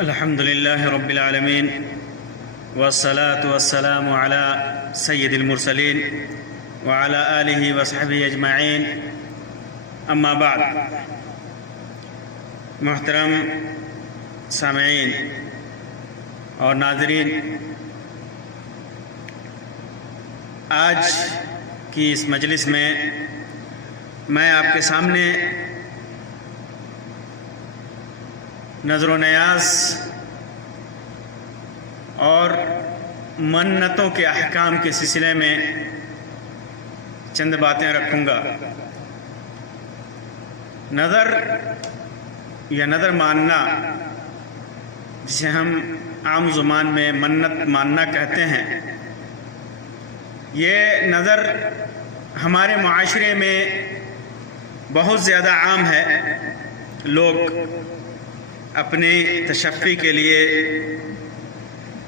الحمد لله رب العالمين والصلاة والسلام على سيد المرسلين وعلى آله وصحبه أجمعين أما بعد. محترم سامعین اور ناظرین، آج کی اس مجلس میں آپ کے سامنے نظر و نیاز اور منتوں کے احکام کے سلسلے میں چند باتیں رکھوں گا. نظر ماننا، جسے ہم عام زبان میں منت ماننا کہتے ہیں، یہ نظر ہمارے معاشرے میں بہت زیادہ عام ہے. لوگ اپنی تشفی کے لیے،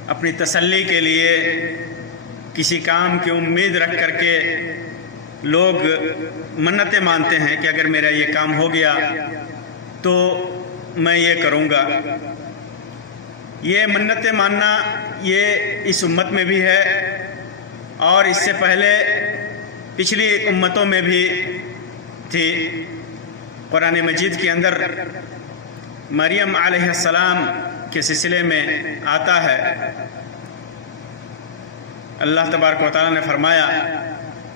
اپنی تسلی کے لیے، کسی کام کی امید رکھ کر کے لوگ منتیں مانتے ہیں کہ اگر میرا یہ کام ہو گیا تو میں یہ کروں گا. یہ منتیں ماننا یہ اس امت میں بھی ہے اور اس سے پہلے پچھلی امتوں میں بھی تھی. قرآن مجید کے اندر مریم علیہ السلام کے سلسلے میں آتا ہے. اللہ تبارک و تعالیٰ نے فرمایا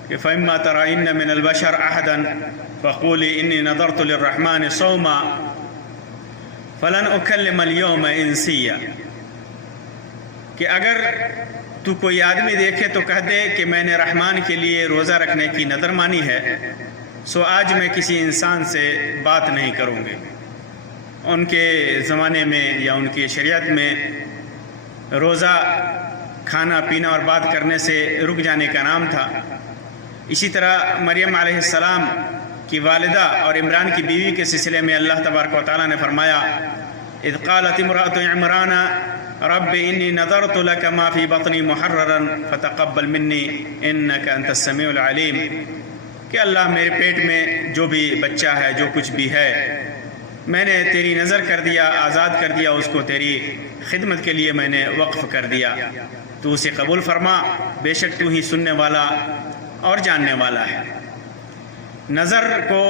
کہ فَإِمَّا تَرَئِنَّ مِنَ الْبَشَرِ أَحَدًا فَقُولِي إِنِّي نَذَرْتُ لِلرَّحْمَنِ صَوْمًا فَلَنْ أُكَلِّمَ الْيَوْمَ إِنسِيًّا، کہ اگر تو کوئی آدمی دیکھے تو کہہ دے کہ میں نے رحمان کے لیے روزہ رکھنے کی نظر مانی ہے، سو آج میں کسی انسان سے بات نہیں کروں گی. ان کے زمانے میں یا ان کی شریعت میں روزہ کھانا پینا اور بات کرنے سے رک جانے کا نام تھا. اسی طرح مریم علیہ السلام کی والدہ اور عمران کی بیوی کے سلسلے میں اللہ تبارک و تعالیٰ نے فرمایا اذ قالت امرأة عمران رب انی نذرت لك ما فی بطنی محررا فتقبل منی انک انت السمیع العلیم، کہ اللہ میرے پیٹ میں جو بھی بچہ ہے، جو کچھ بھی ہے، میں نے تیری نظر کر دیا، آزاد کر دیا اس کو، تیری خدمت کے لیے میں نے وقف کر دیا، تو اسے قبول فرما، بے شک تو ہی سننے والا اور جاننے والا ہے. نظر کو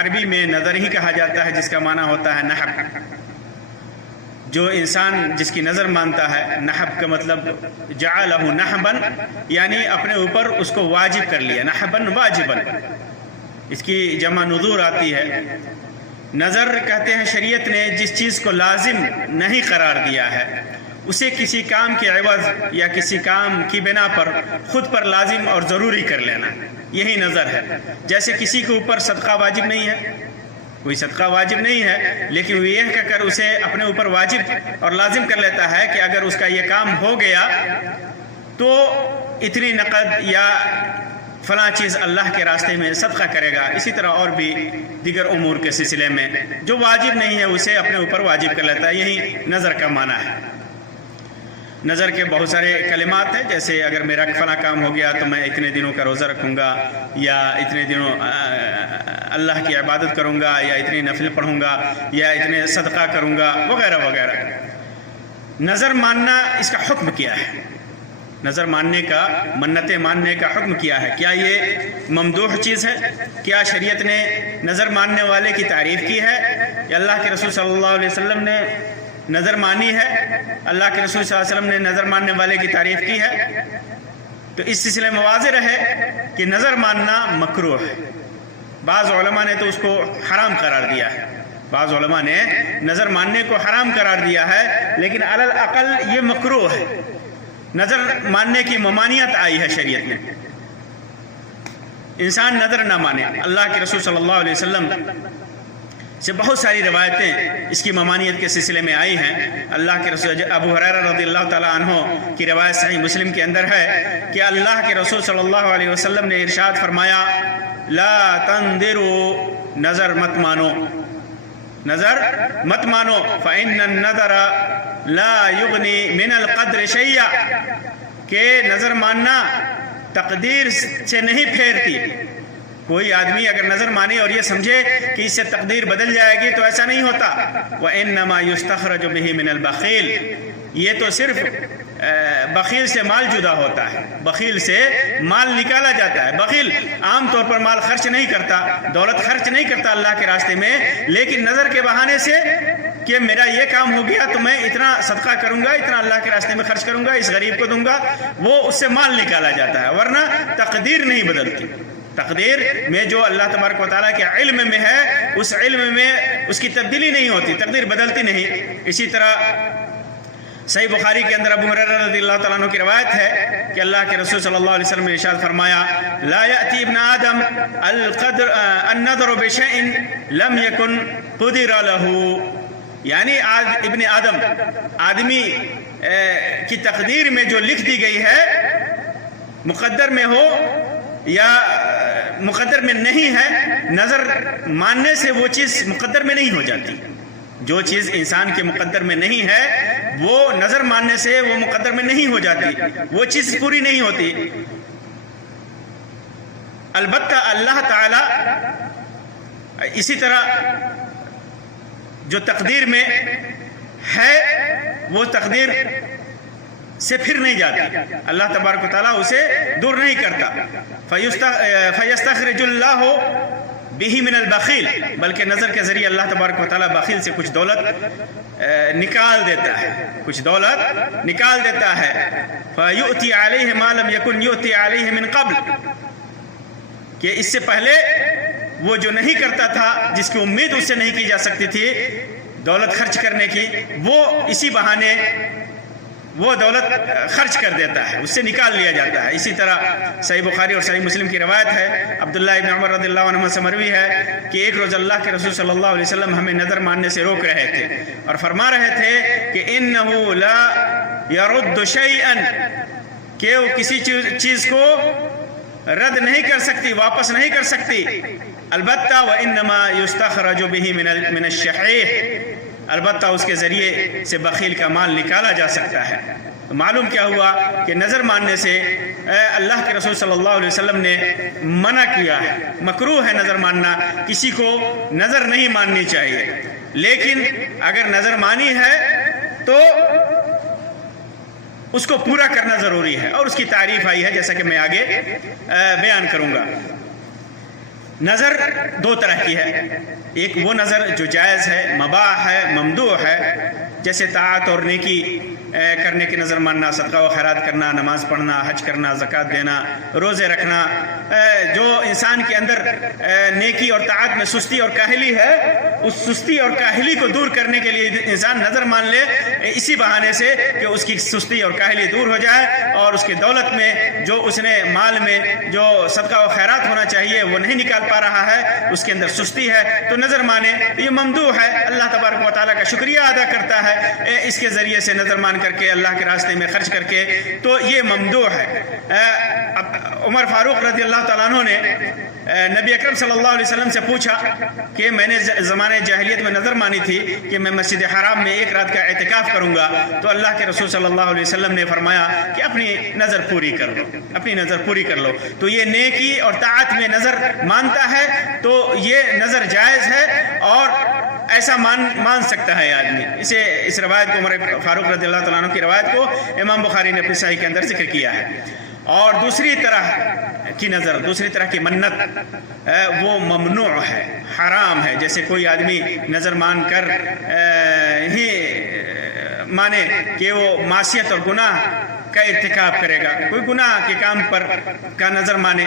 عربی میں نظر ہی کہا جاتا ہے، جس کا معنی ہوتا ہے نحب. جو انسان جس کی نظر مانتا ہے، نحب کا مطلب جعلہ نحبن، یعنی اپنے اوپر اس کو واجب کر لیا. نحبن واجبن، اس کی جمع نذور آتی ہے. نظر کہتے ہیں شریعت نے جس چیز کو لازم نہیں قرار دیا ہے، اسے کسی کام کے عوض یا کسی کام کی بنا پر خود پر لازم اور ضروری کر لینا، یہی نظر ہے. جیسے کسی کے اوپر صدقہ واجب نہیں ہے، کوئی صدقہ واجب نہیں ہے، لیکن وہ یہ کہہ کر اسے اپنے اوپر واجب اور لازم کر لیتا ہے کہ اگر اس کا یہ کام ہو گیا تو اتنی نقد یا فلاں چیز اللہ کے راستے میں صدقہ کرے گا. اسی طرح اور بھی دیگر امور کے سلسلے میں جو واجب نہیں ہے اسے اپنے اوپر واجب کر لیتا ہے. یہی نظر کا معنی ہے. نظر کے بہت سارے کلمات ہیں، جیسے اگر میرا فلاں کام ہو گیا تو میں اتنے دنوں کا روزہ رکھوں گا، یا اتنے دنوں اللہ کی عبادت کروں گا، یا اتنے نفل پڑھوں گا، یا اتنے صدقہ کروں گا، وغیرہ وغیرہ. نظر ماننا، اس کا حکم کیا ہے؟ نظر ماننے کا، منتیں ماننے کا حکم کیا ہے؟ کیا یہ ممدوح چیز ہے؟ کیا شریعت نے نظر ماننے والے کی تعریف کی ہے؟ یا اللہ کے رسول صلی اللہ علیہ وسلم نے نظر مانی ہے؟ اللہ کے رسول صلی اللہ علیہ وسلم نے نظر ماننے والے کی تعریف کی ہے؟ تو اس سلسلے میں واضح رہے کہ نظر ماننا مکروہ ہے. بعض علماء نے تو اس کو حرام قرار دیا ہے. بعض علماء نے نظر ماننے کو حرام قرار دیا ہے، لیکن علی الاقل یہ مکروہ ہے. نظر ماننے کی ممانعت آئی ہے شریعت میں. انسان نظر نہ مانے. اللہ کے رسول صلی اللہ علیہ وسلم سے بہت ساری روایتیں اس کی ممانعت کے سلسلے میں آئی ہیں. اللہ کے رسول ابو ہریرہ رضی اللہ تعالیٰ عنہ کی روایت صحیح مسلم کے اندر ہے کہ اللہ کے رسول صلی اللہ علیہ وسلم نے ارشاد فرمایا لا تنظروا، نظر مت مانو، نظر مت مانو، فإن النظر لا یغنی من القدر شیئا، کہ نظر ماننا تقدیر سے نہیں پھیرتی، کوئی آدمی اگر نظر مانے اور یہ سمجھے کہ اس سے تقدیر بدل جائے گی تو ایسا نہیں ہوتا. وَإِنَّمَا يُسْتَخْرَجُ بِهِ مِنَ الْبَخِيلِ، یہ تو صرف بخیل سے مال جدا ہوتا ہے، بخیل سے مال نکالا جاتا ہے. بخیل عام طور پر مال خرچ نہیں کرتا، دولت خرچ نہیں کرتا اللہ کے راستے میں، لیکن نظر کے بہانے سے کہ میرا یہ کام ہو گیا تو میں اتنا صدقہ کروں گا، اتنا اللہ کے راستے میں خرچ کروں گا، اس غریب کو دوں گا، وہ اس سے مال نکالا جاتا ہے. ورنہ تقدیر نہیں بدلتی. تقدیر میں جو اللہ تبارک و تعالیٰ کے علم میں ہے، اس علم میں اس کی تبدیلی نہیں ہوتی، تقدیر بدلتی نہیں. اسی طرح صحیح بخاری کے اندر ابو ہریرہ رضی اللہ تعالیٰ عنہ کی روایت ہے کہ اللہ کے رسول صلی اللہ علیہ وسلم نے ارشاد فرمایا: لا یأتی ابن آدم النظر بشیء لم یکن قدر له، یعنی ابن آدم، آدمی کی تقدیر میں جو لکھ دی گئی ہے، مقدر میں ہو یا مقدر میں نہیں ہے، نظر ماننے سے وہ چیز مقدر میں نہیں ہو جاتی. جو چیز انسان کے مقدر میں نہیں ہے وہ نظر ماننے سے وہ مقدر میں نہیں ہو جاتی، وہ چیز پوری نہیں ہوتی. البتہ اللہ تعالی اسی طرح جو تقدیر میں ہے وہ تقدیر سے پھر نہیں جاتی، اللہ تبارک و تعالیٰ اسے دور نہیں کرتا. فَيَسْتَخْرِجُ اللَّهُ بِهِ مِنَ الْبَخِيلِ، بلکہ نظر کے ذریعے اللہ تبارک و تعالیٰ بخیل سے کچھ دولت نکال دیتا ہے، کچھ دولت نکال دیتا ہے. فَيُؤْتِي عَلَيْهِ مَا لَمْ يَكُنْ يُؤْتِي عَلَيْهِ مِنْ قَبْلِ، کہ اس سے پہلے وہ جو نہیں کرتا تھا، جس کی امید اس سے نہیں کی جا سکتی تھی دولت خرچ کرنے کی، وہ اسی بہانے وہ دولت خرچ کر دیتا ہے، اس سے نکال لیا جاتا ہے. اسی طرح صحیح بخاری اور صحیح مسلم کی روایت ہے، عبداللہ ابن عمر رضی اللہ عنہ سے مروی ہے کہ ایک روز اللہ کے رسول صلی اللہ علیہ وسلم ہمیں نظر ماننے سے روک رہے تھے اور فرما رہے تھے کہ انه لا يرد شيئا، کہ وہ کسی چیز کو رد نہیں کر سکتی، واپس نہیں کر سکتی. البتہ وانما يستخرج به من الشحيح، البتہ اس کے ذریعے سے بخیل کا مال نکالا جا سکتا ہے. معلوم کیا ہوا کہ نظر ماننے سے اللہ کے رسول صلی اللہ علیہ وسلم نے منع کیا ہے، مکروہ ہے نظر ماننا، کسی کو نظر نہیں ماننی چاہیے. لیکن اگر نظر مانی ہے تو اس کو پورا کرنا ضروری ہے، اور اس کی تعریف آئی ہے جیسا کہ میں آگے بیان کروں گا. نظر دو طرح کی ہے، ایک وہ نظر جو جائز ہے، مباح ہے، ممدوح ہے، جیسے طاعت اور نیکی کرنے کی نظر ماننا، صدقہ و خیرات کرنا، نماز پڑھنا، حج کرنا، زکوٰۃ دینا، روزے رکھنا. جو انسان کے اندر نیکی اور طاعت میں سستی اور کاہلی ہے، اس سستی اور کاہلی کو دور کرنے کے لیے انسان نظر مان لے، اسی بہانے سے کہ اس کی سستی اور کاہلی دور ہو جائے اور اس کی دولت میں جو اس نے مال میں جو صدقہ و خیرات ہونا چاہیے وہ نہیں نکال پا رہا ہے، اس کے اندر سستی ہے، تو نظر مانے. یہ ممدوح ہے، اللہ تبارک و تعالیٰ کا شکریہ ادا کرتا ہے اس کے ذریعے سے نظر مان کر کے، اللہ کے راستے میں خرچ کر کے، تو یہ ممدوح ہے. عمر فاروق رضی اللہ تعالیٰ عنہ نے نبی اکرم صلی اللہ علیہ وسلم سے پوچھا کہ میں نے زمانے جاہلیت میں نظر مانی تھی کہ میں مسجد حرام میں ایک رات کا اعتکاف کروں گا، تو اللہ کے رسول صلی اللہ علیہ وسلم نے فرمایا کہ اپنی نظر پوری کر لو، اپنی نظر پوری کر لو. تو یہ نیکی اور طاعت میں نظر مانتا ہے تو یہ نظر جائز ہے اور ایسا مان سکتا ہے آدمی. اس روایت کو، عمر فاروق رضی اللہ تعالیٰ عنہ کی روایت کو امام بخاری نے اپنی صحیح کے اندر ذکر کیا ہے. اور دوسری طرح کی نظر، دوسری طرح کی منت وہ ممنوع ہے، حرام ہے. جیسے کوئی آدمی نظر مان کر ہی مانے کہ وہ معصیت اور گناہ کا ارتکاب کرے گا، کوئی گناہ کے کام پر کا نظر مانے،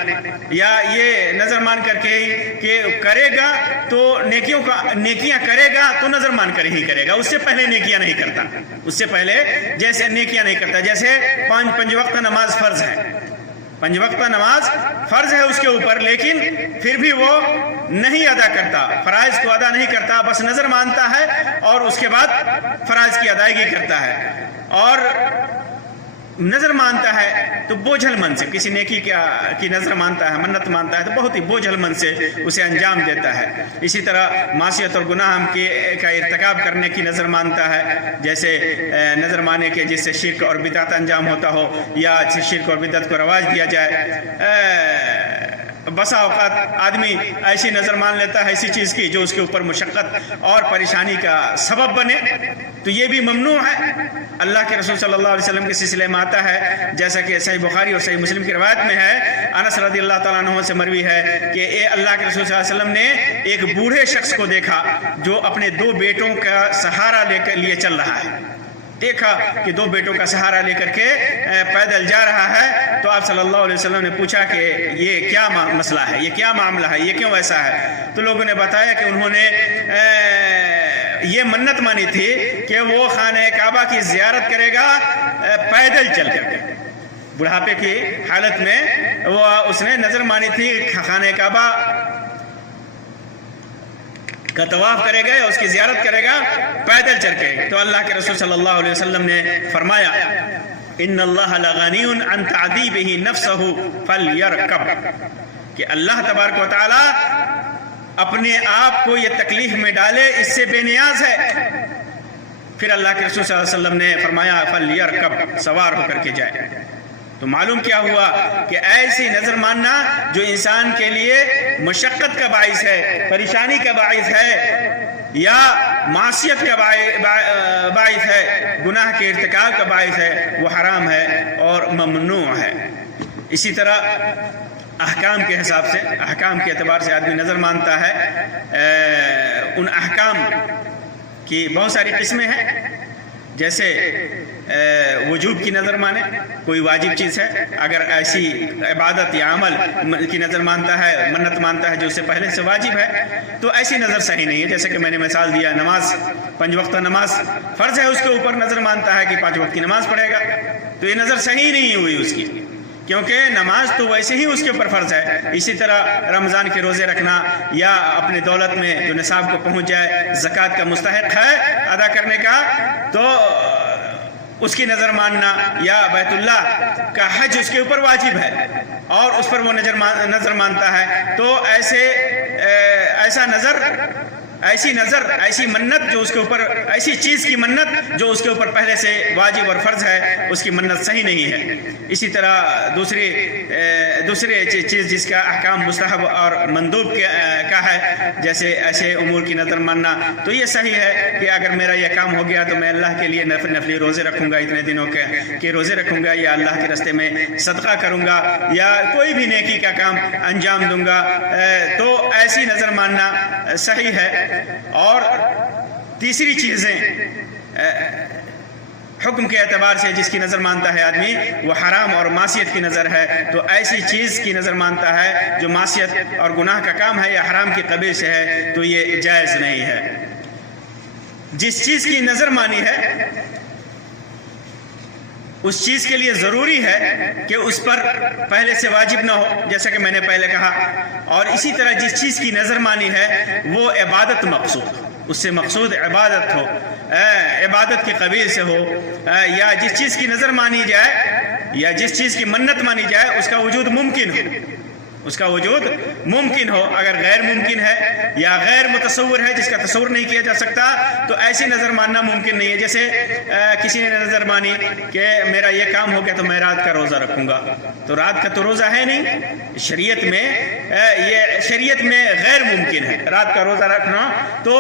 یا یہ نظر مان کر کے کہ کرے گا تو نیکیاں کرے گا تو نظر مان کر ہی کرے گا، اس سے پہلے نیکیاں نہیں کرتا، اس سے پہلے جیسے نیکیاں نہیں کرتا. جیسے پنج وقت نماز فرض ہے، 5 وقت نماز فرض ہے اس کے اوپر، لیکن پھر بھی وہ نہیں ادا کرتا، فرائض کو ادا نہیں کرتا، بس نظر مانتا ہے اور اس کے بعد فرائض کی ادائیگی کرتا ہے. اور نظر مانتا ہے تو بوجھل من سے، کسی نیکی کی نظر مانتا ہے، منت مانتا ہے تو بہت ہی بوجھل من سے اسے انجام دیتا ہے. اسی طرح معصیت اور گناہ کا ارتکاب کرنے کی نظر مانتا ہے، جیسے نظر مانے کے جس سے شرک اور بدعت انجام ہوتا ہو، یا شرک اور بدعت کو رواج دیا جائے. بسا اوقات آدمی ایسی نظر مان لیتا ہے ایسی چیز کی جو اس کے اوپر مشقت اور پریشانی کا سبب بنے، تو یہ بھی ممنوع ہے۔ اللہ کے رسول صلی اللہ علیہ وسلم کے سلسلے میں آتا ہے، جیسا کہ صحیح بخاری اور صحیح مسلم کی روایت میں ہے، انس رضی اللہ تعالیٰ عنہ سے مروی ہے کہ اللہ کے رسول صلی اللہ علیہ وسلم نے ایک بوڑھے شخص کو دیکھا جو اپنے 2 بیٹوں کا سہارا لیے چل رہا ہے۔ دیکھا کہ 2 بیٹوں کا سہارا لے کر کے پیدل جا رہا ہے، تو آپ صلی اللہ علیہ وسلم نے پوچھا کہ یہ کیا مسئلہ ہے، یہ کیا معاملہ ہے، یہ کیوں ایسا ہے؟ تو لوگوں نے بتایا کہ انہوں نے یہ منت مانی تھی کہ وہ خانہ کعبہ کی زیارت کرے گا پیدل چل کر کے۔ بڑھاپے کی حالت میں اس نے نظر مانی تھی خانہ کعبہ کا طواف کرے گا یا اس کی زیارت کرے گا پیدل چل کے۔ تو اللہ کے رسول صلی اللہ علیہ وسلم نے فرمایا ان اللہ لغنی عن تعذیبہ نفسہ فلیرکب، کہ اللہ تبارک و تعالی اپنے آپ کو یہ تکلیف میں ڈالے اس سے بے نیاز ہے۔ پھر اللہ کے رسول صلی اللہ علیہ وسلم نے فرمایا فلیرکب، سوار ہو کر کے جائے۔ تو معلوم کیا ہوا کہ ایسی نظر ماننا جو انسان کے لیے مشقت کا باعث ہے، پریشانی کا باعث ہے، یا معصیت کا باعث ہے، گناہ کے ارتکاب کا باعث ہے، وہ حرام ہے اور ممنوع ہے۔ اسی طرح احکام کے حساب سے، احکام کے اعتبار سے آدمی نظر مانتا ہے۔ ان احکام کی بہت ساری قسمیں ہیں، جیسے وجوب کی نظر مانے، کوئی واجب چیز ہے، اگر ایسی عبادت یا عمل کی نظر مانتا ہے، منت مانتا ہے جو اس سے پہلے سے واجب ہے، تو ایسی نظر صحیح نہیں ہے۔ جیسے کہ میں نے مثال دیا، نماز 5 وقتہ نماز فرض ہے، اس کے اوپر نظر مانتا ہے کہ 5 وقت کی نماز پڑھے گا، تو یہ نظر صحیح نہیں ہوئی اس کی، کیونکہ نماز تو ویسے ہی اس کے اوپر فرض ہے۔ اسی طرح رمضان کے روزے رکھنا یا اپنے دولت میں جو نصاب کو پہنچ جائے زکوٰۃ کا مستحق ہے ادا کرنے کا، تو اس کی نظر ماننا، یا بیت اللہ کا حج اس کے اوپر واجب ہے اور اس پر وہ نظر مانتا ہے، تو ایسی منت جو اس کے اوپر، ایسی چیز کی منت جو اس کے اوپر پہلے سے واجب اور فرض ہے، اس کی منت صحیح نہیں ہے۔ اسی طرح دوسری چیز جس کا احکام مستحب اور مندوب کا ہے، جیسے ایسے امور کی نظر ماننا، تو یہ صحیح ہے کہ اگر میرا یہ کام ہو گیا تو میں اللہ کے لیے نفلی روزے رکھوں گا، اتنے دنوں کے روزے رکھوں گا، یا اللہ کے راستے میں صدقہ کروں گا، یا کوئی بھی نیکی کا کام انجام دوں گا، تو ایسی نظر ماننا صحیح ہے۔ اور تیسری چیزیں حکم کے اعتبار سے جس کی نظر مانتا ہے آدمی، وہ حرام اور معصیت کی نظر ہے، تو ایسی چیز کی نظر مانتا ہے جو معصیت اور گناہ کا کام ہے یا حرام کی قبیل سے ہے، تو یہ جائز نہیں ہے۔ جس چیز کی نظر مانی ہے اس چیز کے لیے ضروری ہے کہ اس پر پہلے سے واجب نہ ہو، جیسا کہ میں نے پہلے کہا، اور اسی طرح جس چیز کی نظر مانی ہے وہ عبادت مقصود، اس سے مقصود عبادت ہو، عبادت کے قبیل سے ہو، یا جس چیز کی نظر مانی جائے یا جس چیز کی منت مانی جائے اس کا وجود ممکن ہو، اس کا وجود ممکن ہو۔ اگر غیر ممکن ہے یا غیر متصور ہے، جس کا تصور نہیں کیا جا سکتا، تو ایسی نظر ماننا ممکن نہیں ہے۔ جیسے کسی نے نظر مانی کہ میرا یہ کام ہو گیا تو میں رات کا روزہ رکھوں گا، تو رات کا تو روزہ ہے نہیں، شریعت میں غیر ممکن ہے رات کا روزہ رکھنا، تو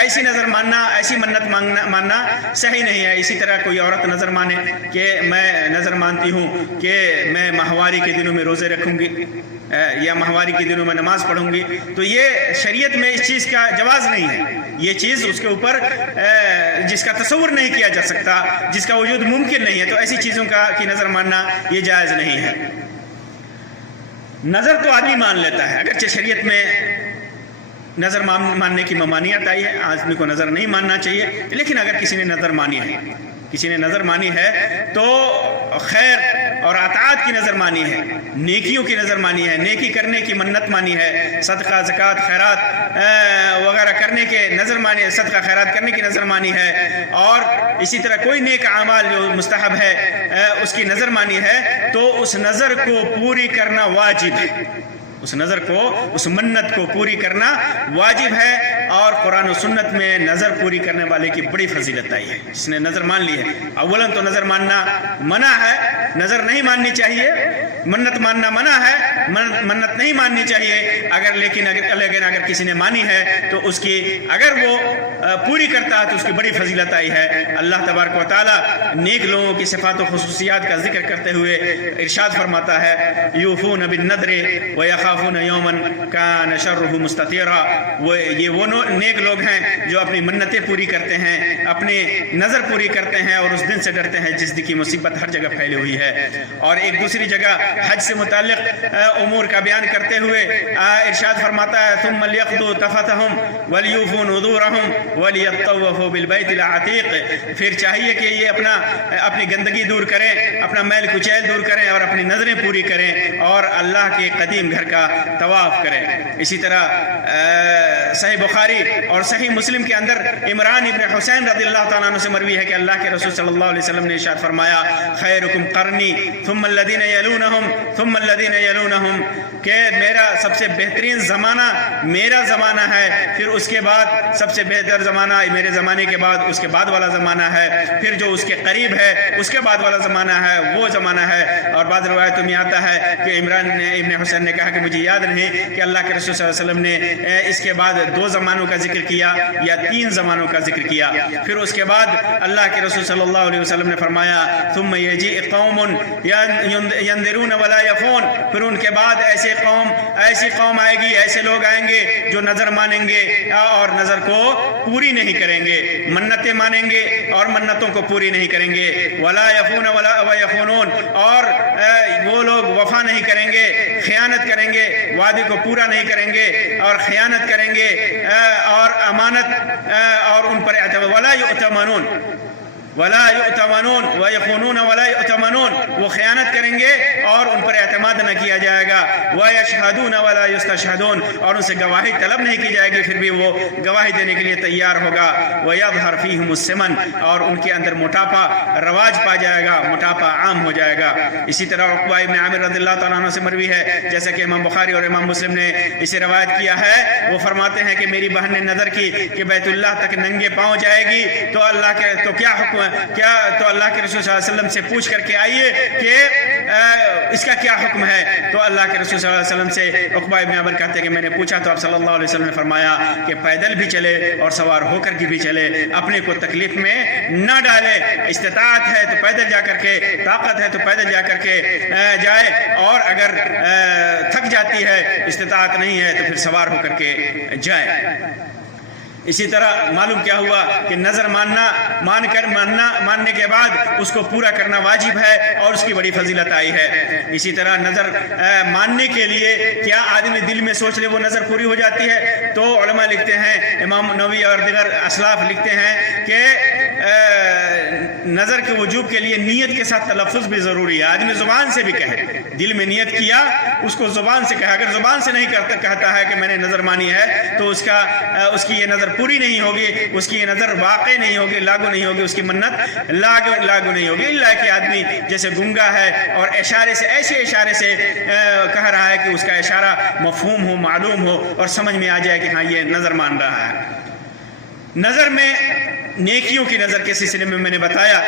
ایسی نظر ماننا، ایسی منت ماننا صحیح نہیں ہے۔ اسی طرح کوئی عورت نظر مانے کہ میں نظر مانتی ہوں کہ میں ماہواری کے دنوں میں روزے رکھوں گی یا ماہواری کے دنوں میں نماز پڑھوں گی، تو یہ شریعت میں اس چیز کا جواز نہیں ہے۔ یہ چیز اس کے اوپر جس کا تصور نہیں کیا جا سکتا، جس کا وجود ممکن نہیں ہے، تو ایسی چیزوں کی نظر ماننا یہ جائز نہیں ہے۔ نظر تو آدمی مان لیتا ہے، اگرچہ شریعت میں نظر ماننے کی ممانعت آئی ہے، آدمی کو نظر نہیں ماننا چاہیے، لیکن اگر کسی نے نظر مانی ہے تو خیر اور اطاعت کی نظر مانی ہے، نیکیوں کی نظر مانی ہے، نیکی کرنے کی منت مانی ہے، صدقہ زکوٰۃ خیرات وغیرہ کرنے کے نظر مانی ہے، صدقہ خیرات کرنے کی نظر مانی ہے، اور اسی طرح کوئی نیک اعمال جو مستحب ہے اس کی نظر مانی ہے، تو اس نظر کو پوری کرنا واجب ہے۔ اس نظر کو، اس منت کو پوری کرنا واجب ہے، اور قرآن و سنت میں نظر پوری کرنے والے کی بڑی فضیلت آئی ہے۔ جس نے نظر مان لی ہے، اولاً تو نظر ماننا منع ہے، نظر نہیں ماننی چاہیے، منت ماننا منع ہے، منت نہیں ماننی چاہیے، لیکن اگر کسی نے مانی ہے تو اس کی اگر وہ پوری کرتا ہے تو اس کی بڑی فضیلت آئی ہے۔ اللہ تبارک و تعالیٰ نیک لوگوں کی صفات و خصوصیات کا ذکر کرتے ہوئے ارشاد فرماتا ہے، یوفون بالنذر ویخافون یوما کان شرہ مستطیرا، یہ وہ نیک لوگ ہیں جو اپنی منتیں پوری کرتے ہیں، اپنی نظر پوری کرتے ہیں، اور اس دن سے ڈرتے ہیں جس دن کی مصیبت ہر جگہ پھیلی ہوئی ہے۔ اور ایک دوسری جگہ حج سے متعلق امور کا بیان کرتے ہوئے ارشاد فرماتا ہے، ثم لیقضوا تفثهم ولیوفوا نذورهم ولیطوفوا بالبیت العتیق، پھر چاہیے کہ یہ اپنی گندگی دور کریں، اپنا میل کچیل دور کریں، اور اپنی نظریں پوری کریں، اور اللہ کے قدیم گھر کا طواف کریں۔ اسی طرح صحیح بخاری اور صحیح مسلم کے اندر عمران ابن حسین رضی اللہ تعالیٰ عنہ سے مروی ہے کہ اللہ کے رسول صلی اللہ علیہ وسلم نے ارشاد فرمایا، خیرکم قرنی ثم الذین یلونہم ثم الذین یلونہم، کہ میرا سب سے بہترین زمانہ میرا زمانہ ہے، پھر اس کے بعد سب سے بہتر زمانہ میرے زمانے کے بعد اس کے بعد والا زمانہ ہے، پھر جو اس کے قریب ہے اس کے بعد والا زمانہ ہے وہ زمانہ ہے۔ اور بعض روایتوں میں آتا ہے کہ عمران ابن حسین نے کہا کہ مجھے یاد نہیں کہ اللہ کے رسول صلی اللہ علیہ وسلم نے اس کے بعد 2 زمانوں کا ذکر کیا یا 3 زمانوں کا ذکر کیا۔ پھر اس کے بعد اللہ کے رسول صلی اللہ علیہ وسلم نے فرمایا، ثم یجیء قوم ینذرون ولا یفون، پھر ان کے بعد ایسی قوم آئے گی، ایسے لوگ آئیں گے جو نظر مانیں گے اور نظر کو پوری نہیں کریں گے، منتیں مانیں گے اور منتوں کو پوری نہیں کریں گے، ولا یفون ولا یخونون، اور وہ لوگ وفا نہیں کریں گے، خیانت کریں گے، وعدے کو پورا نہیں کریں گے اور خیانت کریں گے، اور امانت اور ان پر ولا یؤتمنون ویخونون ولا یؤتمنون، وہ خیانت کریں گے اور ان پر اعتماد نہ کیا جائے گا، ویشہدون ولا یستشہدون، اور ان سے گواہی طلب نہیں کی جائے گی پھر بھی وہ گواہی دینے کے لیے تیار ہوگا، ویظہر فیہم السمن، اور ان کے اندر موٹاپا رواج پا جائے گا، موٹاپا عام ہو جائے گا۔ اسی طرح عقبہ ابن عامر رضی اللہ تعالیٰ عنہ سے مروی ہے، جیسا کہ امام بخاری اور امام مسلم نے اسے روایت کیا ہے، وہ فرماتے ہیں کہ میری بہن نے نظر کی کہ بیت اللہ تک ننگے پاؤں جائے گی، تو کیا حکم، تو اللہ کے رسول صلی اللہ علیہ وسلم سے پوچھ کر کے آئیے کہ اس کا کیا حکم ہے۔ تو اللہ کے رسول صلی اللہ علیہ وسلم سے عقبہ ابن عامر کہتے ہیں کہ میں نے پوچھا تو آپ صلی اللہ علیہ وسلم نے فرمایا کہ پیدل بھی چلے اور سوار ہو کر کے بھی چلے، اپنے کو تکلیف میں نہ ڈالے، استطاعت ہے تو پیدل جا کر کے، طاقت ہے تو پیدل جا کر کے جائے، اور اگر تھک جاتی ہے، استطاعت نہیں ہے تو پھر سوار ہو کر کے جائے۔ اسی طرح معلوم کیا ہوا کہ نظر ماننے کے بعد اس کو پورا کرنا واجب ہے اور اس کی بڑی فضیلت آئی ہے۔ اسی طرح نظر ماننے کے لیے کیا آدمی دل میں سوچ لے وہ نظر پوری ہو جاتی ہے؟ تو علماء لکھتے ہیں، امام نووی اور دیگر اسلاف لکھتے ہیں کہ نظر کے وجوب کے لیے نیت کے ساتھ تلفظ بھی ضروری ہے، آدمی زبان سے بھی کہے، دل میں نیت کیا اس کو زبان سے کہا، اگر زبان سے نہیں کہتا ہے کہ میں نے نظر مانی ہے تو اس کی یہ نظر پوری نہیں ہوگی، اس کی یہ نظر واقع نہیں ہوگی، لاگو نہیں ہوگی، اس کی منت لاگو نہیں ہوگی، اللہ کہ آدمی جیسے گنگا ہے اور اشارے سے، ایسے اشارے سے کہہ رہا ہے کہ اس کا اشارہ مفہوم ہو، معلوم ہو اور سمجھ میں آ جائے کہ ہاں یہ نظر مان رہا ہے۔ نظر میں نیکیوں کی نظر کے سلسلے میں نے بتایا،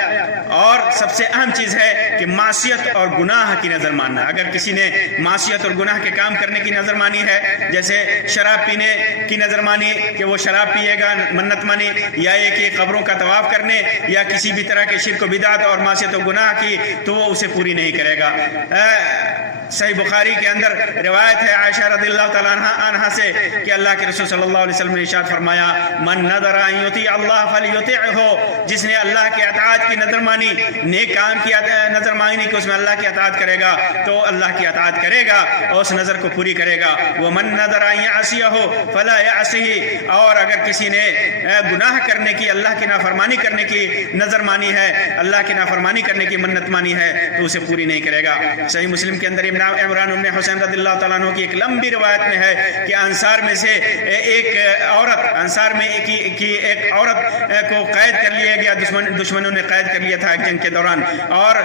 اور سب سے اہم چیز ہے کہ معصیت اور گناہ کی نظر ماننا۔ اگر کسی نے معصیت اور گناہ کے کام کرنے کی نظر مانی ہے، جیسے شراب پینے کی نظر مانی کہ وہ شراب پیے گا، منت مانی، یا یہ کہ قبروں کا طواف کرنے یا کسی بھی طرح کے شرک و بدعت اور معصیت و گناہ کی، تو وہ اسے پوری نہیں کرے گا۔ صحیح بخاری کے اندر روایت ہے عائشہ رضی اللہ تعالیٰ عنہ سے کہ اللہ کے رسول صلی اللہ علیہ وسلم نے ارشاد فرمایا، من نظر ان یطیع اللہ فلیطعہ، جس نے اللہ کی اطاعت کی نظر مانی، نیک کام کی نظر مانی کہ اس میں اللہ کی اطاعت کرے گا تو اللہ کی اطاعت کرے گا اور اس نظر کو پوری کرے گا۔ ومن نظر ان یعصیہ فلا یعصیہ، اور اگر کسی نے گناہ کرنے کی، اللہ کی نافرمانی کرنے کی نظر مانی ہے، اللہ کی نافرمانی کرنے کی منت مانی ہے تو اسے پوری نہیں کرے گا۔ صحیح مسلم کے اندر عمران بن حسین رضی اللہ تعالیٰ عنہ کی ایک لمبی روایت میں ہے کہ انصار میں سے ایک عورت، انصار میں ایک عورت کو قید کر لیا گیا، دشمنوں نے قید کر لیا تھا ایک جنگ کے دوران، اور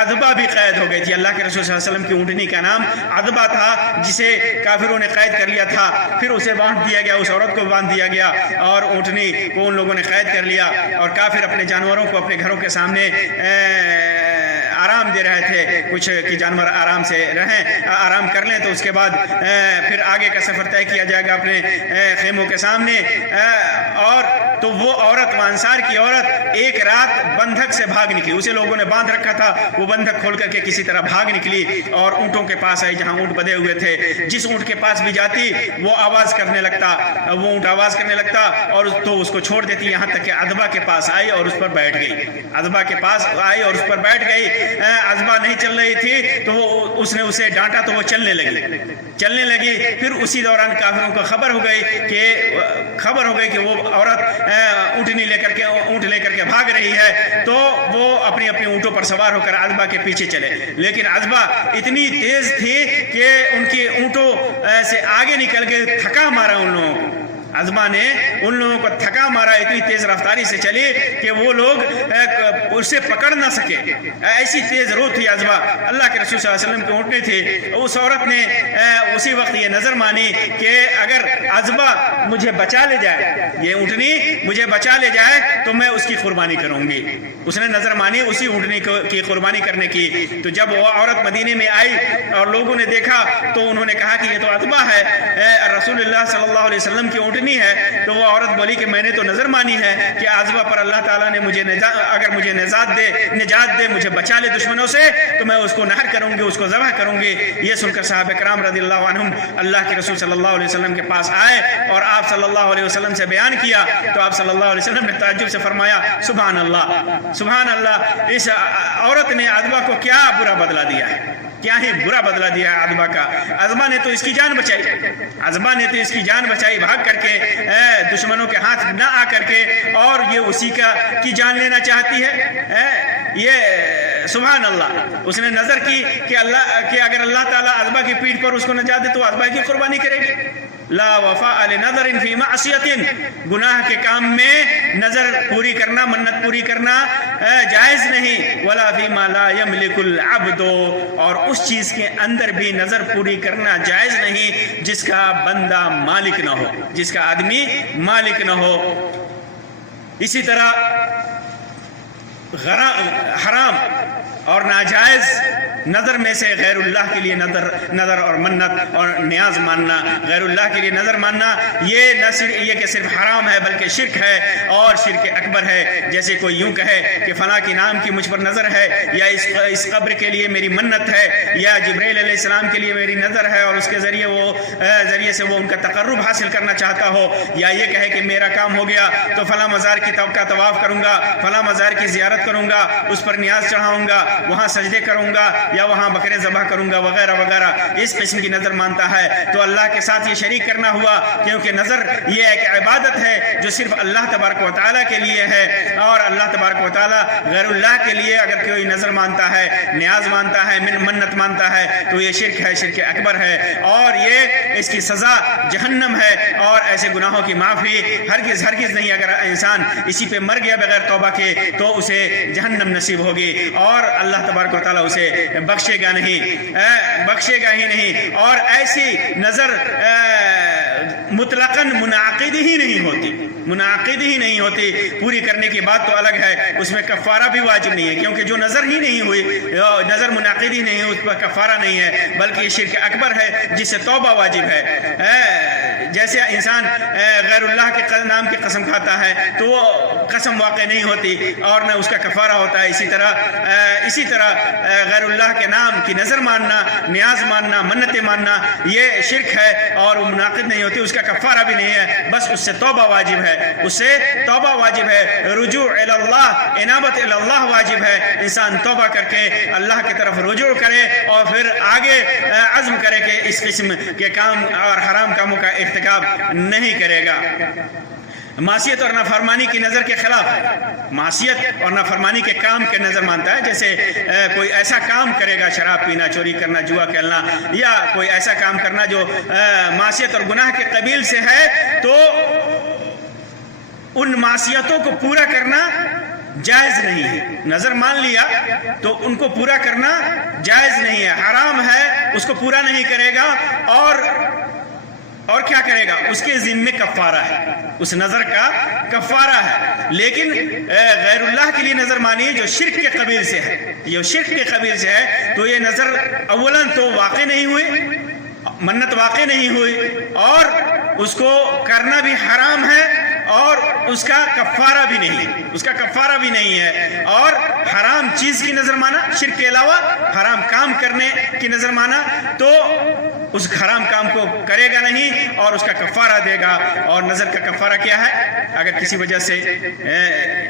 عذبہ بھی قید ہو گئی تھی۔ اللہ کے رسول صلی اللہ علیہ وسلم کی اونٹنی کا نام عذبہ تھا، جسے کافروں نے قید کر لیا تھا۔ پھر اسے باندھ دیا گیا، اس عورت کو باندھ دیا گیا، اور اونٹنی کو ان لوگوں نے قید کر لیا، اور کافر اپنے جانوروں کو اپنے گھروں کے سامنے آرام دے رہے تھے، کچھ کہ جانور آرام سے رہیں، آرام کر لیں، تو اس کے بعد پھر آگے کا سفر طے کیا جائے گا اپنے خیموں کے سامنے۔ اور تو وہ عورت، انصار کی عورت، ایک رات بندھک سے بھاگ نکلی، اسے لوگوں نے باندھ رکھا تھا، وہ بندھک کھول کر کے کسی طرح بھاگ نکلی اور اونٹوں کے پاس آئی جہاں اونٹ بدے ہوئے تھے۔ جس اونٹ کے پاس بھی جاتی وہ آواز کرنے لگتا، وہ اونٹ آواز کرنے لگتا، اور تو اس کو چھوڑ دیتی، یہاں تک کہ عذبہ کے پاس آئی اور اس پر بیٹھ گئی۔ عذبہ کے پاس آئی اور اس پر بیٹھ گئی۔ عذبہ نہیں چل رہی تھی تو اس نے اسے ڈانٹا تو وہ چلنے لگی۔ پھر اسی دوران کافروں کو خبر ہو گئی کہ وہ عورت اونٹ لے کر کے بھاگ رہی ہے، تو وہ اپنی اونٹوں پر سوار ہو کر عذبہ کے پیچھے چلے، لیکن عذبہ اتنی تیز تھی کہ ان کی اونٹوں سے آگے نکل کے تھکا مارا ان لوگوں کو۔ عذبہ نے ان لوگوں کو تھکا مارا، اتنی تیز رفتاری سے چلی کہ وہ لوگ اسے پکڑ نہ سکے، ایسی تیز رو تھی عذبہ۔ اللہ کے رسول صلی اللہ علیہ وسلم کی اونٹنی تھی۔ اس عورت نے اسی وقت یہ نظر مانی کہ اگر عذبہ مجھے بچا لے جائے، یہ اونٹنی مجھے بچا لے جائے، تو میں اس کی قربانی کروں گی۔ اس نے نظر مانی اسی اونٹنی کی قربانی کرنے کی۔ تو جب وہ عورت مدینے میں آئی اور لوگوں نے دیکھا تو انہوں نے کہا کہ یہ تو عذبہ ہے، رسول اللہ صلی اللہ علیہ وسلم کی اونٹنی ہے۔ تو وہ عورت بولی کہ میں نے تو نظر مانی ہے کہ عذبہ پر اللہ تعالیٰ نے اگر مجھے نجات دے، مجھے بچا لے دشمنوں سے، تو میں اس کو نحر کروں گی، اس کو ذبح کروں گی۔ یہ سن کر صحابہ کرام رضی اللہ عنہم اللہ کے رسول صلی اللہ علیہ وسلم کے پاس آئے اور آپ صلی اللہ علیہ وسلم سے بیان کیا، تو آپ صلی اللہ علیہ وسلم نے تعجب سے فرمایا سبحان اللہ، سبحان اللہ، اس عورت نے عذبہ کو کیا برا بدلہ دیا ہے، کیا ہی برا بدلہ دیا ہے عذبہ کا۔ عذبہ نے تو اس کی جان بچائی، بھاگ کر کے دشمنوں کے ہاتھ نہ آ کر کے، اور یہ اسی کی جان لینا چاہتی ہے۔ یہ سبحان اللہ، اس نے نظر کی کہ اگر اللہ تعالیٰ عذبہ کی پیٹھ پر اس کو نجات دے تو عذبہ کی قربانی کرے گی۔ لا وفاء لنظر فی معصیت، گناہ کے کام میں نظر پوری کرنا، منت پوری کرنا جائز نہیں۔ ولا فیما لا یملک العبد، اور اس چیز کے اندر بھی نظر پوری کرنا جائز نہیں جس کا بندہ مالک نہ ہو، جس کا آدمی مالک نہ ہو۔ اسی طرح حرام اور ناجائز نظر میں سے غیر اللہ کے لیے نظر اور منت اور نیاز ماننا، غیر اللہ کے لیے نظر ماننا، یہ نہ صرف یہ کہ صرف حرام ہے بلکہ شرک ہے، اور شرک اکبر ہے۔ جیسے کوئی یوں کہے کہ فلاں کے نام کی مجھ پر نظر ہے، یا اس قبر کے لیے میری منت ہے، یا جبرائیل علیہ السلام کے لیے میری نظر ہے اور اس کے ذریعے سے وہ ان کا تقرب حاصل کرنا چاہتا ہو، یا یہ کہے کہ میرا کام ہو گیا تو فلاں مزار کا طواف کروں گا، فلاں مزار کی زیارت کروں گا، اس پر نیاز چڑھاؤں گا، وہاں سجدے کروں گا، یا وہاں بکرے ذبح کروں گا، وغیرہ وغیرہ، اس قسم کی نظر مانتا ہے تو اللہ کے ساتھ یہ شریک کرنا ہوا، کیونکہ نظر یہ ایک عبادت ہے جو صرف اللہ تبارک و تعالیٰ کے لیے ہے، اور اللہ تبارک و تعالیٰ غیر اللہ کے لیے اگر کوئی نظر مانتا ہے، نیاز مانتا ہے، منت مانتا ہے تو یہ شرک ہے، شرک اکبر ہے، اور یہ اس کی سزا جہنم ہے، اور ایسے گناہوں کی معافی ہرگز نہیں۔ اگر انسان اسی پہ مر گیا بغیر توبہ کے تو اسے جہنم نصیب ہوگی، اور اللہ تبارک و تعالیٰ اسے بخشے گا ہی نہیں۔ اور ایسی نظر مطلقاً منعقد ہی نہیں ہوتی، پوری کرنے کی بات تو الگ ہے، اس میں کفارہ بھی واجب نہیں ہے، کیونکہ جو نظر ہی نہیں ہوئی، نظر منعقد ہی نہیں ہوئی، اس پر کفارہ نہیں ہے، بلکہ یہ شرک اکبر ہے جس سے توبہ واجب ہے۔ جیسے انسان غیر اللہ کے نام کی قسم کھاتا ہے تو وہ قسم واقع نہیں ہوتی اور نہ اس کا کفارہ ہوتا ہے، اسی طرح غیر اللہ کے نام کی نظر ماننا، نیاز ماننا، منتیں ماننا یہ شرک ہے اور وہ منعقد نہیں ہوتی، اس کا کفارہ بھی نہیں ہے، بس اس سے توبہ واجب ہے، رجوع الی اللہ، انابت الی اللہ واجب ہے، انسان توبہ کر کے اللہ کی طرف رجوع کرے اور پھر آگے عزم کرے کہ اس قسم کے کام اور حرام کاموں کا ارتکاب نہیں کرے گا۔ معصیت اور نافرمانی کی نظر کے خلاف ہے، معصیت اور نافرمانی کے کام کے نظر مانتا ہے، جیسے کوئی ایسا کام کرے گا، شراب پینا، چوری کرنا، جوا کھیلنا، یا کوئی ایسا کام کرنا جو معصیت اور گناہ کے قبیل سے ہے، تو ان معصیتوں کو پورا کرنا جائز نہیں ہے۔ نظر مان لیا تو ان کو پورا کرنا جائز نہیں ہے، حرام ہے، اس کو پورا نہیں کرے گا، اور کیا کرے گا؟ اس کے ذمے کفارہ ہے، اس نظر کا کفارہ ہے۔ لیکن غیر اللہ کے لیے نظر مانی جو شرک کے قبیل سے ہے، یہ شرک کے قبیل سے ہے، تو یہ نظر اولاً تو واقع نہیں ہوئی، منت واقع نہیں ہوئی، اور اس کو کرنا بھی حرام ہے، اور اس کا کفارہ بھی نہیں ہے، اس کا کفارہ بھی نہیں ہے۔ اور حرام چیز کی نظر مانا، شرک کے علاوہ حرام کام کرنے کی نظر مانا، تو اس حرام کام کو کرے گا نہیں اور اس کا کفارہ دے گا۔ اور نظر کا کفارہ کیا ہے؟ اگر کسی وجہ سے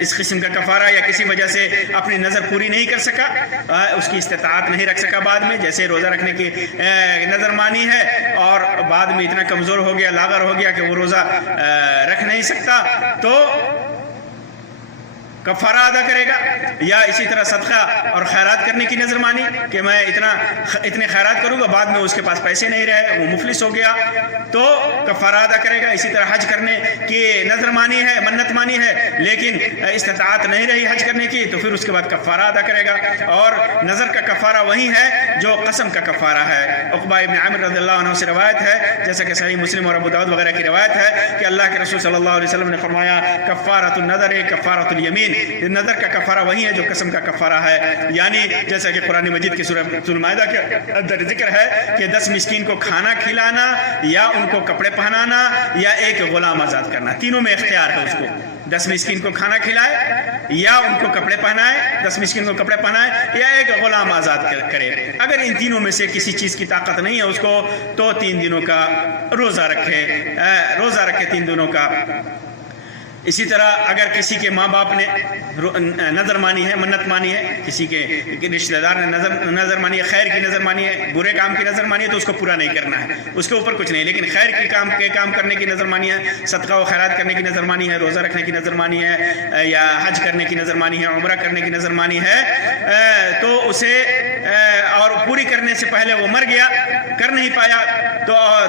اس قسم کا کفارہ یا کسی وجہ سے اپنی نظر پوری نہیں کر سکا، اس کی استطاعت نہیں رکھ سکا بعد میں، جیسے روزہ رکھنے کی نظر مانی ہے اور بعد میں اتنا کمزور ہو گیا، لاغر ہو گیا کہ وہ روزہ رکھ نہیں سکتا، تو کفارہ ادا کرے گا۔ یا اسی طرح صدقہ اور خیرات کرنے کی نظر مانی کہ میں اتنے خیرات کروں گا، بعد میں اس کے پاس پیسے نہیں رہے، وہ مفلس ہو گیا، تو کفارہ ادا کرے گا۔ اسی طرح حج کرنے کی نظر مانی ہے، منت مانی ہے، لیکن استطاعت نہیں رہی حج کرنے کی، تو پھر اس کے بعد کفارہ ادا کرے گا۔ اور نظر کا کفارہ وہی ہے جو قسم کا کفارہ ہے۔ عقبہ ابن عامر رضی اللہ عنہ سے روایت ہے، جیسا کہ صحیح مسلم اور ابو داؤد وغیرہ کی روایت ہے، کہ اللہ کے رسول صلی اللہ علیہ وسلم نے فرمایا کفارۃ النذر کفارۃ الیمین، نظر کا کفارہ وہی ہے جو قسم کا کفارہ ہے۔ یعنی جیسا کہ قرآن مجید کی سورہ المائدہ کے اندر ذکر ہے کہ 10 مسکین کو کھانا کھلانا، یا ان کو کپڑے پہنانا، یا ایک غلام آزاد کرنا، تینوں میں اختیار ہے اس کو۔ 10 مسکین کو کھانا کھلائے، یا ان کو کپڑے پہنائے، 10 مسکین کو کپڑے پہنائے، یا ایک غلام آزاد کرے۔ اگر ان تینوں میں سے کسی چیز کی طاقت نہیں ہے اس کو، تو 3 دنوں کا روزہ رکھے 3 دنوں کا۔ اسی طرح اگر کسی کے ماں باپ نے نظر مانی ہے، منت مانی ہے، کسی کے رشتہ دار نے نظر مانی ہے، خیر کی نظر مانی ہے، برے کام کی نظر مانی ہے، تو اس کو پورا نہیں کرنا ہے، اس کے اوپر کچھ نہیں۔ لیکن خیر کے کام کرنے کی نظر مانی ہے، صدقہ و خیرات کرنے کی نظر مانی ہے، روزہ رکھنے کی نظر مانی ہے، یا حج کرنے کی نظر مانی ہے، عمرہ کرنے کی نظر مانی ہے، تو اسے اور پوری کرنے سے پہلے وہ مر گیا، کر نہیں پایا،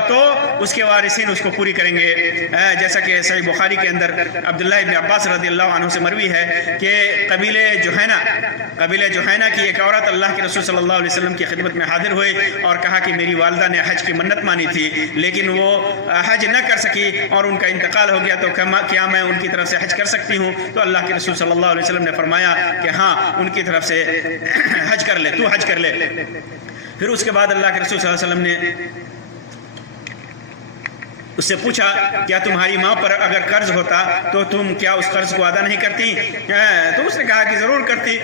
تو اس کے وارثین اس کو پوری کریں گے۔ جیسا کہ صحیح بخاری کے اندر عبداللہ ابن عباس رضی اللہ عنہ سے مروی ہے کہ قبیلہ جوہینہ کی ایک عورت اللہ کے رسول صلی اللہ علیہ وسلم کی خدمت میں حاضر ہوئی اور کہا کہ میری والدہ نے حج کی منت مانی تھی، لیکن وہ حج نہ کر سکی اور ان کا انتقال ہو گیا، تو کیا میں ان کی طرف سے حج کر سکتی ہوں؟ تو اللہ کے رسول صلی اللہ علیہ وسلم نے فرمایا کہ ہاں، ان کی طرف سے حج کر لے، تو حج کر لے۔ پھر اس کے بعد اللہ کے رسول صلی اللہ علیہ وسلم نے اس سے پوچھا کیا تمہاری ماں پر اگر قرض ہوتا تو تم کیا اس قرض کو ادا نہیں کرتی؟ تو اس نے کہا کہ ضرور کرتی۔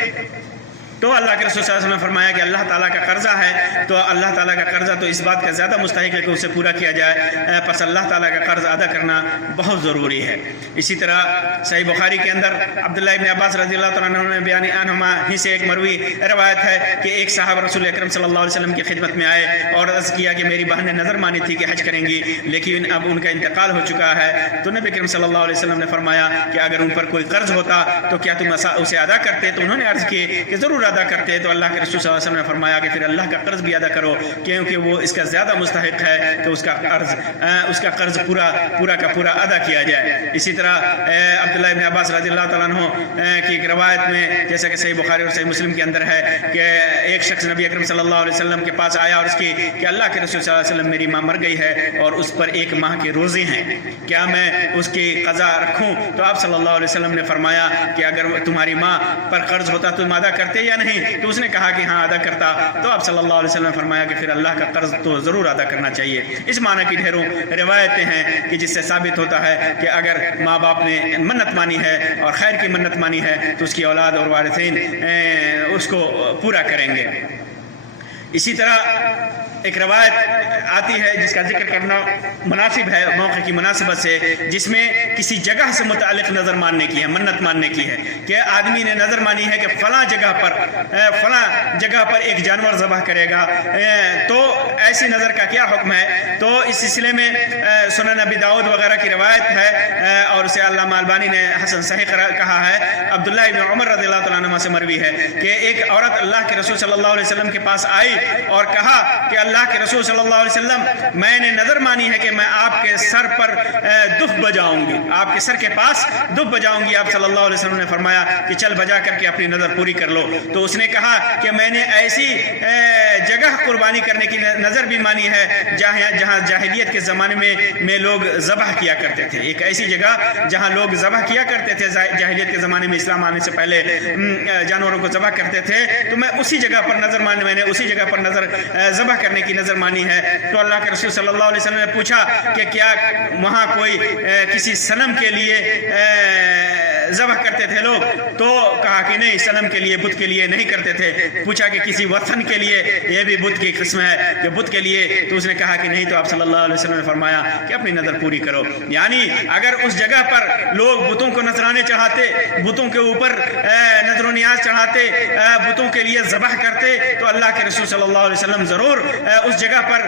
تو اللہ کے رسول صلی اللہ علیہ وسلم نے فرمایا کہ اللہ تعالیٰ کا قرضہ ہے، تو اللہ تعالیٰ کا قرضہ تو اس بات کا زیادہ مستحق ہے کہ اسے پورا کیا جائے، پس اللہ تعالیٰ کا قرض ادا کرنا بہت ضروری ہے۔ اسی طرح صحیح بخاری کے اندر عبداللہ ابن عباس رضی اللہ تعالیٰ عنہ بیان عنہما ہی سے ایک مروی روایت ہے کہ ایک صاحب رسول اکرم صلی اللہ علیہ وسلم کی خدمت میں آئے اور عرض کیا کہ میری بہن نے نظر مانی تھی کہ حج کریں گی، لیکن اب ان کا انتقال ہو چکا ہے۔ تو نبی اکرم صلی اللہ علیہ وسلم نے فرمایا کہ اگر ان پر کوئی قرض ہوتا تو کیا تم اسے ادا کرتے؟ تو انہوں نے عرض کی کہ ضرور ادا کرتے۔ تو اللہ کے رسول صلی اللہ علیہ وسلم نے فرمایا کہ پھر اللہ کا قرض بھی ادا کرو، کیونکہ وہ اس کا زیادہ مستحق ہے کہ اس کا قرض پورا کا پورا ادا کیا جائے۔ اسی طرح عبداللہ ابن عباس رضی اللہ تعالیٰ عنہ کی ایک روایت میں جیسا کہ صحیح بخاری اور صحیح مسلم کے اندر ہے کہ ایک شخص نبی اکرم صلی اللہ علیہ وسلم کے پاس آیا اور اس کی کہ اللہ کے رسول صلی اللہ علیہ وسلم میری ماں مر گئی ہے اور اس پر 1 ماہ کے روزے ہیں، کیا میں اس کی قضا رکھوں؟ تو آپ صلی اللہ علیہ وسلم نے فرمایا کہ اگر تمہاری ماں پر قرض ہوتا تو تم ادا کرتے یا نہیں؟ تو اس نے کہا کہ ہاں ادا کرتا۔ تو آپ صلی اللہ علیہ وسلم نے فرمایا کہ پھر اللہ کا قرض تو ضرور ادا کرنا چاہیے۔ اس معنی کی ڈھیروں روایتیں ہیں کہ جس سے ثابت ہوتا ہے کہ اگر ماں باپ نے منت مانی ہے اور خیر کی منت مانی ہے تو اس کی اولاد اور وارثین اس کو پورا کریں گے۔ اسی طرح ایک روایت آتی ہے جس کا ذکر کرنا مناسب ہے موقع کی مناسبت سے، جس میں کسی جگہ سے متعلق نظر ماننے کی ہے، منت ماننے کی ہے کہ آدمی نے نظر مانی ہے کہ فلاں جگہ پر ایک جانور ذبح کرے گا، تو ایسی نظر کا کیا حکم ہے؟ تو اس سلسلے میں سنن ابی داؤد وغیرہ کی روایت ہے اور اسے علامہ البانی نے حسن صحیح کہا ہے۔ عبداللہ ابن عمر رضی اللہ تعالیٰ عنہ سے مروی ہے کہ ایک عورت اللہ کے رسول صلی اللہ علیہ وسلم کے پاس آئی اور کہا کہ اللہ اللہ کے رسول صلی اللہ علیہ وسلم میں نے نظر مانی ہے کہ میں آپ کے سر پر دف بجاؤں گی، آپ کے سر کے پاس دف بجاؤں گی۔ آپ صلی اللہ علیہ وسلم نے فرمایا کہ چل بجا کر کے اپنی نظر پوری کر لو۔ تو اس نے کہا کہ میں نے ایسی جگہ قربانی کرنے کی نظر بھی مانی ہے جہاں جاہلیت کے زمانے میں لوگ ذبح کیا کرتے تھے، ایک ایسی جگہ جہاں لوگ ذبح کیا کرتے تھے جاہلیت کے زمانے میں، اسلام آنے سے پہلے جانوروں کو ذبح کرتے تھے، تو میں اسی جگہ پر نظر مانی، میں نے اسی جگہ پر ذبح کرنے کی نظر مانی ہے۔ تو اللہ کے رسول صلی اللہ علیہ وسلم نے پوچھا کہ کیا وہاں کوئی کسی صنم کے لیے ذبح کرتے تھے لوگ؟ تو کہا کہ نہیں، صنم کے لیے، بت کے لیے نہیں کرتے تھے۔ پوچھا کہ کسی وطن کے لیے، یہ بھی بت کی قسم ہے کہ بت کے لیے؟ تو اس نے کہا کہ نہیں۔ تو آپ صلی اللہ علیہ وسلم نے فرمایا کہ اپنی نظر پوری کرو۔ یعنی اگر اس جگہ پر لوگ بتوں کو نذرانے چڑھاتے، بتوں کے اوپر نذر و نیاز چڑھاتے، بتوں کے لیے ذبح کرتے، تو اللہ کے رسول صلی اللہ علیہ وسلم ضرور اس جگہ پر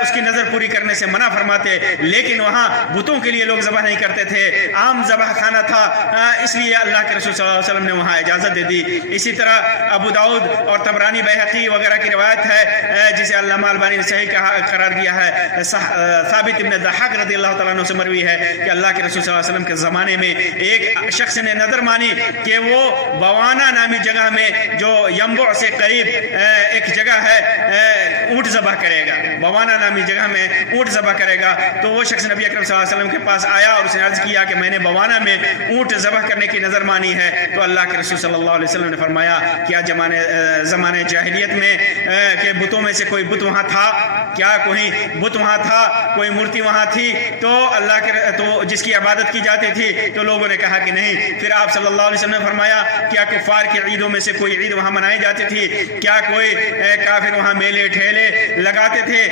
اس کی نظر پوری کرنے سے منع فرماتے۔ لیکن وہاں بتوں کے لیے لوگ ذبح نہیں کرتے تھے، عام ذبح خانہ تھا، اس لیے اللہ کے رسول صلی اللہ علیہ وسلم نے وہاں اجازت دے دی۔ اسی طرح ابو داؤد اور طبرانی بیہقی وغیرہ کی روایت ہے جسے علامہ البانی نے صحیح قرار دیا ہے، ثابت ابن ضحاک رضی اللہ تعالیٰ عنہ سے مروی ہے کہ اللہ کے رسول صلی اللہ علیہ وسلم کے زمانے میں ایک شخص نے نظر مانی کہ وہ بوانا نامی جگہ میں جو ینبع سے قریب ایک جگہ ہے اونٹ ذبح کرے گا، بوانا نامی جگہ میں اونٹ ذبح کرے گا۔ تو وہ شخص نبی اکرم صلی اللہ علیہ وسلم کے پاس آیا اور اس نے عرض کیا کہ میں نے بوانا میں اونٹ ذبح کرنے کی نظر مانی ہے۔ تو اللہ کے رسول صلی اللہ علیہ وسلم نے فرمایا کیا زمانے جاہلیت میں کہ بتوں میں سے کوئی بت وہاں تھا؟ کیا کوئی بت وہاں تھا، کوئی مورتی وہاں تھی تو اللہ کے تو جس کی عبادت کی جاتی تھی؟ تو لوگوں نے کہا کہ نہیں۔ پھر آپ صلی اللہ علیہ وسلم نے فرمایا کیا کفار کی عیدوں میں سے کوئی عید وہاں منائی جاتی تھی؟ کیا کوئی کافر وہاں میلے ٹھیلے لگاتے تھے؟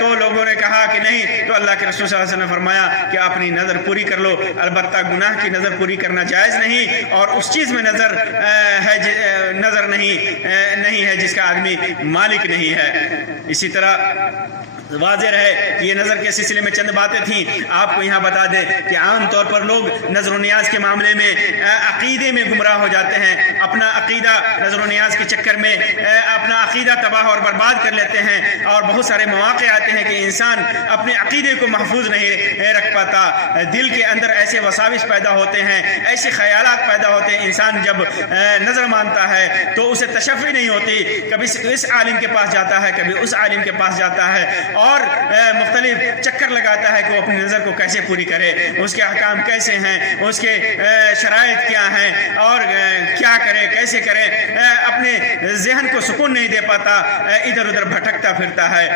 تو لوگوں نے کہا کہ نہیں۔ تو اللہ کے رسول صلی اللہ علیہ وسلم نے فرمایا کہ اپنی نظر پوری کر لو۔ البتہ گناہ کی نظر پوری کرنا جائز نہیں، اور اس چیز میں نظر نہیں ہے جس کا آدمی مالک نہیں ہے۔ اسی طرح واضح رہے کہ یہ نظر کے سلسلے میں چند باتیں تھیں، آپ کو یہاں بتا دیں کہ عام طور پر لوگ نظر و نیاز کے معاملے میں عقیدے میں گمراہ ہو جاتے ہیں، اپنا عقیدہ نظر و نیاز کے چکر میں اپنا عقیدہ تباہ اور برباد کر لیتے ہیں، اور بہت سارے مواقع آتے ہیں کہ انسان اپنے عقیدے کو محفوظ نہیں رکھ پاتا، دل کے اندر ایسے وساوس پیدا ہوتے ہیں، ایسے خیالات پیدا ہوتے ہیں۔ انسان جب نظر مانتا ہے تو اسے تشفی نہیں ہوتی، کبھی اس عالم کے پاس جاتا ہے، کبھی اس عالم کے پاس جاتا ہے، اور مختلف چکر لگاتا ہے کہ وہ اپنی نظر کو کیسے پوری کرے، اس کے احکام کیسے ہیں، اس کے شرائط کیا ہیں، اور کیا کرے، کیسے کرے، اپنے ذہن کو سکون نہیں دے پاتا، ادھر ادھر بھٹکتا پھرتا ہے۔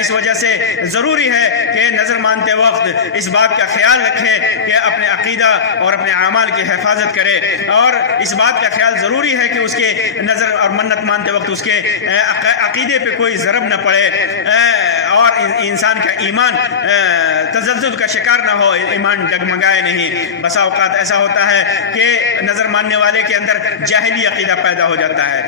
اس وجہ سے ضروری ہے کہ نظر مانتے وقت اس بات کا خیال رکھیں کہ اپنے عقیدہ اور اپنے اعمال کی حفاظت کرے، اور اس بات کا خیال ضروری ہے کہ اس کے نظر اور منت مانتے وقت اس کے عقیدے پہ کوئی ضرب نہ پڑے، اور انسان کا ایمان تزلزل کا شکار نہ ہو، ایمان ڈگمگائے نہیں۔ بسا اوقات ایسا ہوتا ہے کہ نظر ماننے والے کے اندر جاہلی عقیدہ پیدا ہو جاتا ہے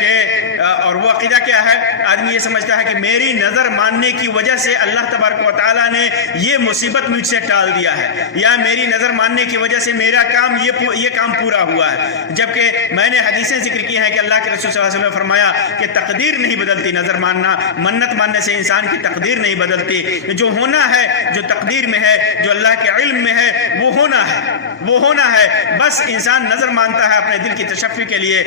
کہ اور وہ عقیدہ کیا ہے؟ آدمی یہ سمجھتا ہے کہ میری نظر ماننے کی وجہ سے اللہ تبارک و تعالیٰ نے یہ مصیبت مجھ سے ٹال دیا ہے، یا میری نظر ماننے کی وجہ سے میرا کام یہ کام پورا ہوا ہے، جبکہ میں نے حدیثیں ذکر کی ہیں کہ اللہ کے رسول صلی اللہ علیہ وسلم نے فرمایا کہ تقدیر نہیں بدلتی، نظر ماننا، منت ماننے سے انسان کی تقدیر نہیں بدلتی، جو ہونا ہے، جو تقدیر میں ہے، جو اللہ کے علم میں ہے، وہ ہونا ہے، بس انسان نظر مانتا ہے اپنے دل کی تشفی کے لیے۔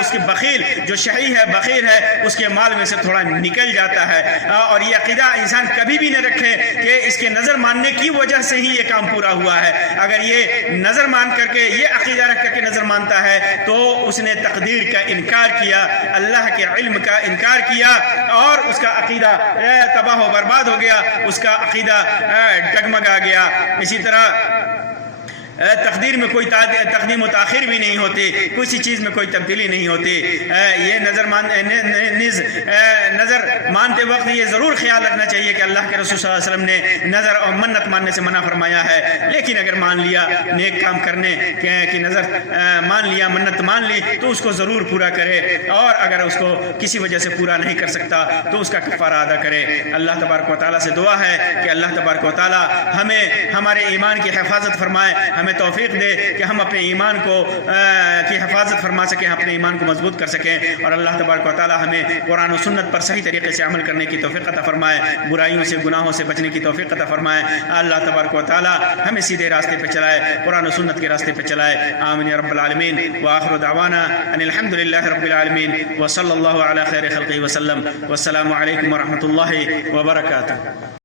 اس کے بخیل جو شحیح ہے، بخیل ہے، اس کے مال میں سے تھوڑا نکل جاتا ہے، اور یہ عقیدہ انسان کبھی بھی نہ رکھے کہ اس کے نظر ماننے کی وجہ سے ہی یہ کام پورا ہوا ہے۔ اگر یہ نظر مان کر کے، یہ عقیدہ رکھ کر کے نظر مانتا ہے تو اس نے تقدیر کا انکار کیا، اللہ کے علم کا انکار کیا، اور اس کا عقیدہ تباہ و برباد ہو گیا، اس کا عقیدہ ڈگمگا گیا۔ اسی طرح تقدیر میں کوئی تقدیم و تاخیر بھی نہیں ہوتی، کسی چیز میں کوئی تبدیلی نہیں ہوتی۔ یہ نظر مانتے وقت یہ ضرور خیال رکھنا چاہیے کہ اللہ کے رسول صلی اللہ علیہ وسلم نے نظر اور منت ماننے سے منع فرمایا ہے، لیکن اگر مان لیا نیک کام کرنے کی نظر مان لیا، منت مان لی، تو اس کو ضرور پورا کرے، اور اگر اس کو کسی وجہ سے پورا نہیں کر سکتا تو اس کا کفارہ ادا کرے۔ اللہ تبارک و تعالیٰ سے دعا ہے کہ اللہ تبارک و تعالیٰ ہمیں ہمارے ایمان کی حفاظت فرمائے، ہمیں ہمیں توفیق دے کہ ہم اپنے ایمان کو کی حفاظت فرما سکیں، اپنے ایمان کو مضبوط کر سکیں، اور اللہ تبارک و تعالی ہمیں قرآن و سنت پر صحیح طریقے سے عمل کرنے کی توفیق عطا فرمائے، برائیوں سے گناہوں سے بچنے کی توفیق عطا فرمائے۔ اللہ تبارک و تعالی ہمیں سیدھے راستے پہ چلائے، قرآن و سنت کے راستے پہ چلائے۔ آمین یا رب العالمین۔ وآخر دعوانا ان الحمد للہ رب العالمین وصلی اللہ علی خیر خلقہ وسلم، والسلام علیکم ورحمۃ اللہ وبرکاتہ۔